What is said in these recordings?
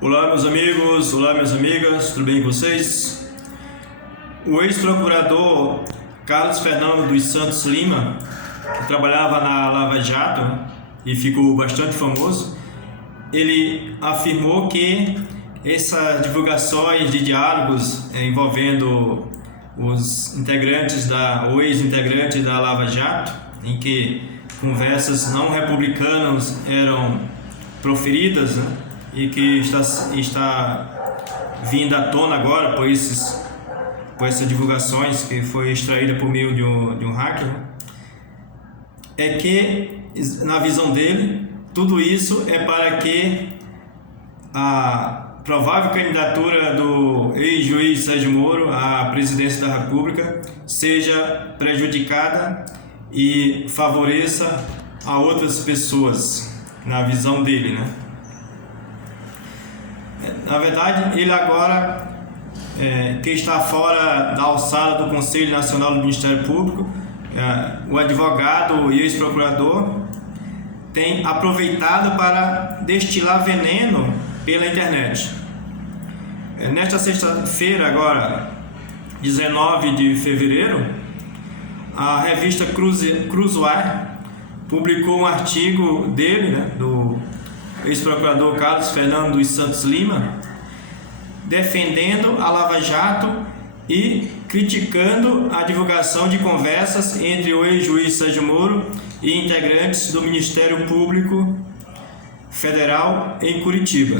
Olá, meus amigos, olá, minhas amigas, tudo bem com vocês? O ex-procurador Carlos Fernando dos Santos Lima, que trabalhava na Lava Jato e ficou bastante famoso, ele afirmou que essas divulgações de diálogos envolvendo os ex-integrantes da Lava Jato, em que conversas não republicanas eram proferidas, né? E que está vindo à tona agora por essas divulgações que foi extraída por meio de um hacker, é que, na visão dele, tudo isso é para que a provável candidatura do ex-juiz Sérgio Moro à presidência da República seja prejudicada e favoreça a outras pessoas, na visão dele, né? Na verdade, ele agora, que está fora da alçada do Conselho Nacional do Ministério Público, o advogado e ex-procurador tem aproveitado para destilar veneno pela internet. Nesta sexta-feira, agora, 19 de fevereiro, a revista Cruzoé publicou um artigo dele, né, do ex-procurador Carlos Fernando dos Santos Lima, defendendo a Lava Jato e criticando a divulgação de conversas entre o ex-juiz Sérgio Moro e integrantes do Ministério Público Federal em Curitiba.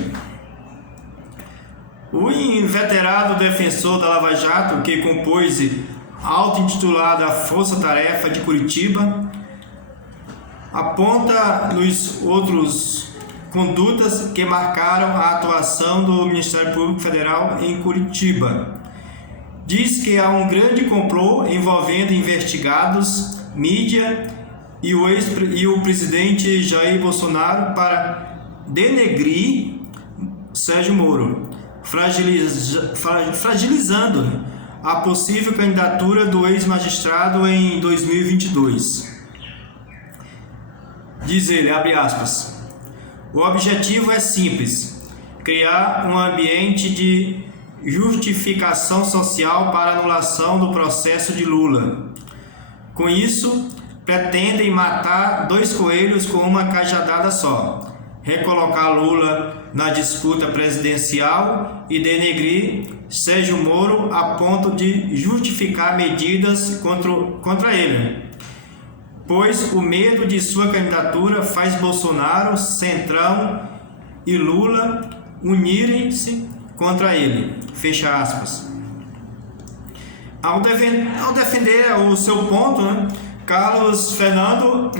O inveterado defensor da Lava Jato, que compôs a auto-intitulada Força Tarefa de Curitiba, aponta nos outros condutas que marcaram a atuação do Ministério Público Federal em Curitiba. Diz que há um grande complô envolvendo investigados, mídia e o presidente Jair Bolsonaro para denegrir Sérgio Moro, fragilizando a possível candidatura do ex-magistrado em 2022. Diz ele, abre aspas: o objetivo é simples: criar um ambiente de justificação social para a anulação do processo de Lula. Com isso, pretendem matar dois coelhos com uma cajadada só: recolocar Lula na disputa presidencial e denegrir Sérgio Moro a ponto de justificar medidas contra ele, pois o medo de sua candidatura faz Bolsonaro, Centrão e Lula unirem-se contra ele. Fecha aspas. Ao defender o seu ponto, né, Carlos Fernando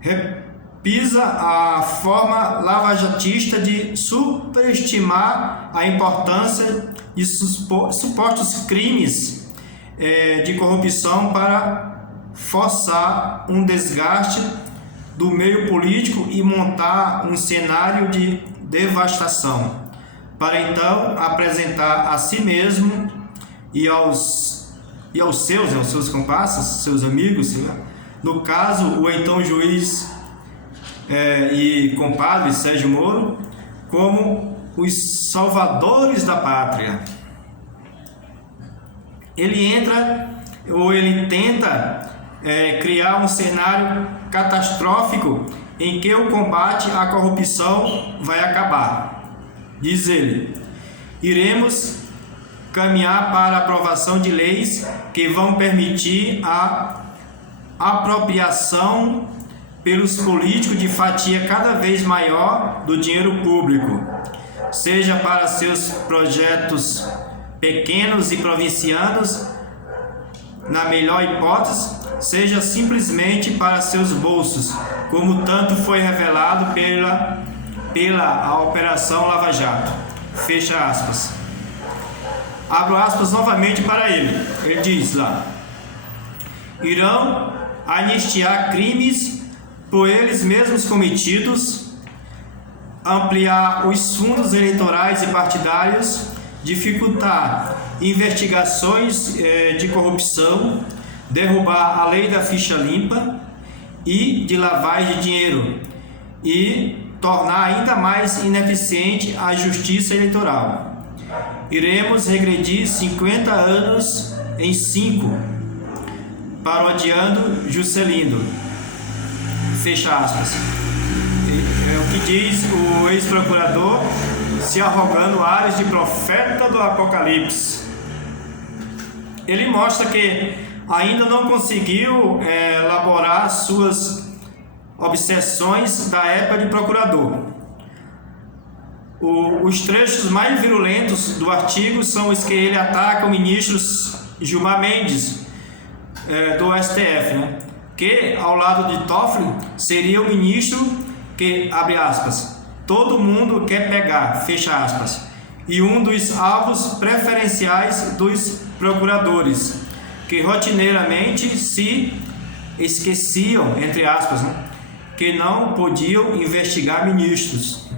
repisa a forma lavajatista de superestimar a importância de supostos crimes de corrupção para forçar um desgaste do meio político e montar um cenário de devastação, para então apresentar a si mesmo e aos seus comparsas, seus amigos, né? No caso, o então juiz e compadre Sérgio Moro, como os salvadores da pátria. Ele tenta criar um cenário catastrófico em que o combate à corrupção vai acabar. Diz ele: iremos caminhar para a aprovação de leis que vão permitir a apropriação pelos políticos de fatia cada vez maior do dinheiro público, seja para seus projetos pequenos e provincianos, na melhor hipótese, seja simplesmente para seus bolsos, como tanto foi revelado pela Operação Lava Jato. Fecha aspas. Abro aspas novamente para ele. Ele diz lá: irão anistiar crimes por eles mesmos cometidos, ampliar os fundos eleitorais e partidários, dificultar investigações de corrupção, derrubar a lei da ficha limpa e de lavagem de dinheiro e tornar ainda mais ineficiente a justiça eleitoral. Iremos regredir 50 anos em 5, parodiando Juscelino. Fecha aspas. É o que diz o ex-procurador, se arrogando ares de profeta do Apocalipse. Ele mostra que ainda não conseguiu elaborar suas obsessões da época de procurador. Os trechos mais virulentos do artigo são os que ele ataca o ministro Gilmar Mendes, do STF, né? Que, ao lado de Toffoli, seria o ministro que, abre aspas, todo mundo quer pegar, fecha aspas, e um dos alvos preferenciais dos procuradores, que rotineiramente se esqueciam, entre aspas, né, que não podiam investigar ministros.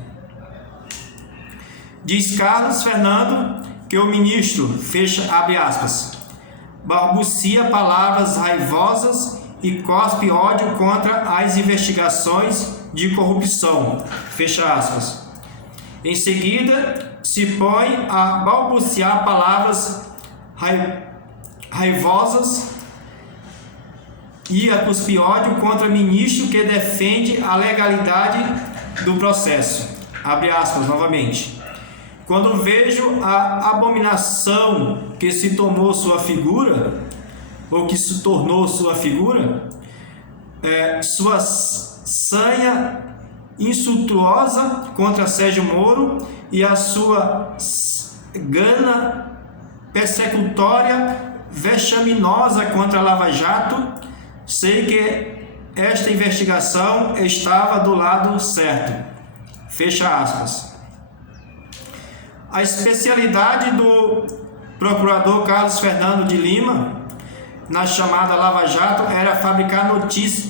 Diz Carlos Fernando que o ministro, fecha, abre aspas, balbucia palavras raivosas e cospe ódio contra as investigações de corrupção, fecha aspas. Em seguida, se põe a balbuciar palavras raivosas e a cuspir ódio contra ministro que defende a legalidade do processo, abre aspas novamente. Quando vejo a abominação que se tomou sua figura, ou que se tornou sua figura, sua sanha insultuosa contra Sérgio Moro e a sua gana persecutória vexaminosa contra a Lava Jato, sei que esta investigação estava do lado certo. Fecha aspas. A especialidade do procurador Carlos Fernando de Lima na chamada Lava Jato era fabricar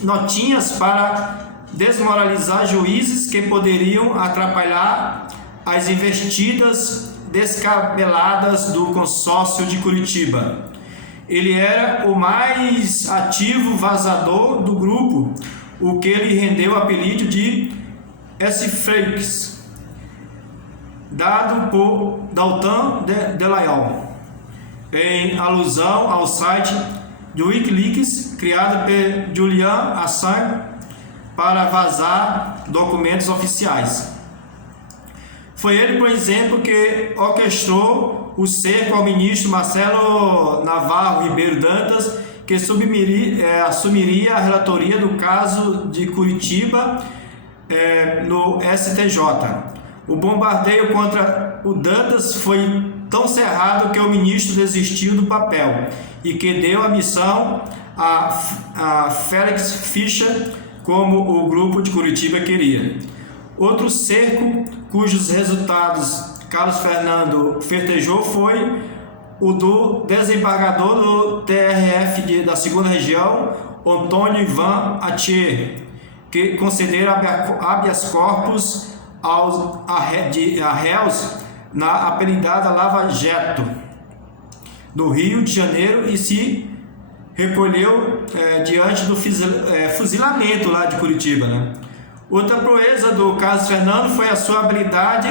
notinhas para desmoralizar juízes que poderiam atrapalhar as investidas descabeladas do consórcio de Curitiba. Ele era o mais ativo vazador do grupo, o que lhe rendeu o apelido de S-Fakes, dado por Dalton Delayolle, em alusão ao site do Wikileaks, criado por Julian Assange para vazar documentos oficiais. Foi ele, por exemplo, que orquestrou o cerco ao ministro Marcelo Navarro Ribeiro Dantas, que assumiria a relatoria do caso de Curitiba no STJ. O bombardeio contra o Dantas foi tão cerrado que o ministro desistiu do papel e que deu a missão a Félix Fischer, como o grupo de Curitiba queria. Outro cerco, cujos resultados Carlos Fernando festejou, foi o do desembargador do TRF da 2ª Região, Antônio Ivan Atier, que concederam habeas corpus a réus na apelidada Lava Jato do Rio de Janeiro e se recolheu diante do fuzilamento lá de Curitiba, né? Outra proeza do Carlos Fernando foi a sua habilidade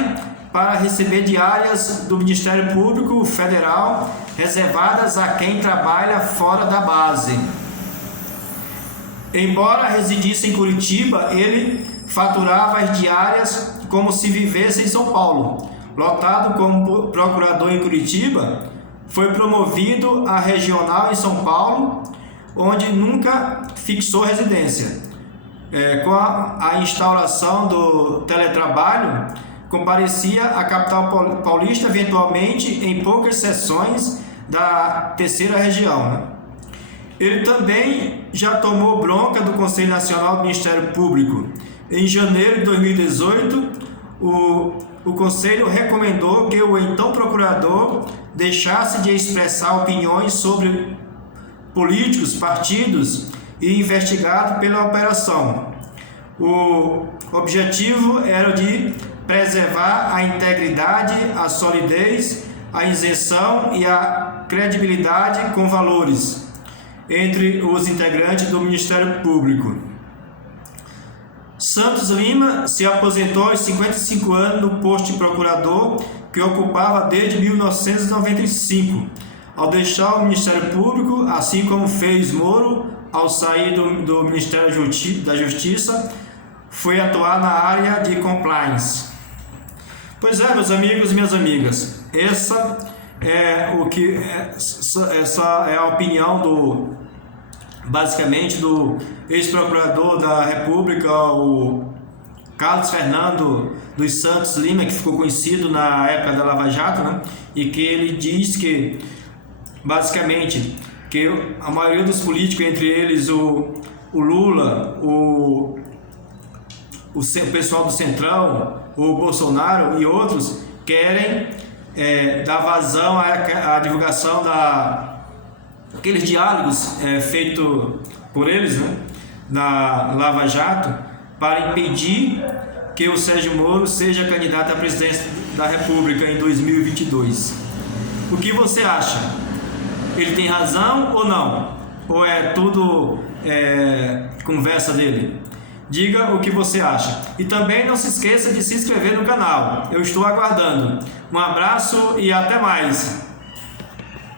para receber diárias do Ministério Público Federal reservadas a quem trabalha fora da base. Embora residisse em Curitiba, ele faturava as diárias como se vivesse em São Paulo. Lotado como procurador em Curitiba, foi promovido a regional em São Paulo, onde nunca fixou residência. Com a instauração do teletrabalho, comparecia à capital paulista eventualmente em poucas sessões da 3ª Região, né? Ele também já tomou bronca do Conselho Nacional do Ministério Público. Em janeiro de 2018, o Conselho recomendou que o então procurador deixasse de expressar opiniões sobre políticos, partidos e investigado pela operação. O objetivo era de preservar a integridade, a solidez, a isenção e a credibilidade com valores entre os integrantes do Ministério Público. Santos Lima se aposentou aos 55 anos no posto de procurador que ocupava desde 1995, ao deixar o Ministério Público, assim como fez Moro ao sair do Ministério da Justiça, foi atuar na área de compliance. Pois é, meus amigos e minhas amigas, essa é a opinião basicamente do ex-procurador da República, o Carlos Fernando dos Santos Lima, que ficou conhecido na época da Lava Jato, né? E que ele diz que, basicamente, que a maioria dos políticos, entre eles o Lula, o pessoal do Centrão, o Bolsonaro e outros, querem dar vazão à divulgação aqueles diálogos feitos por eles, né, na Lava Jato, para impedir que o Sérgio Moro seja candidato à presidência da República em 2022. O que você acha? Ele tem razão ou não? Ou é tudo conversa dele? Diga o que você acha. E também não se esqueça de se inscrever no canal. Eu estou aguardando. Um abraço e até mais.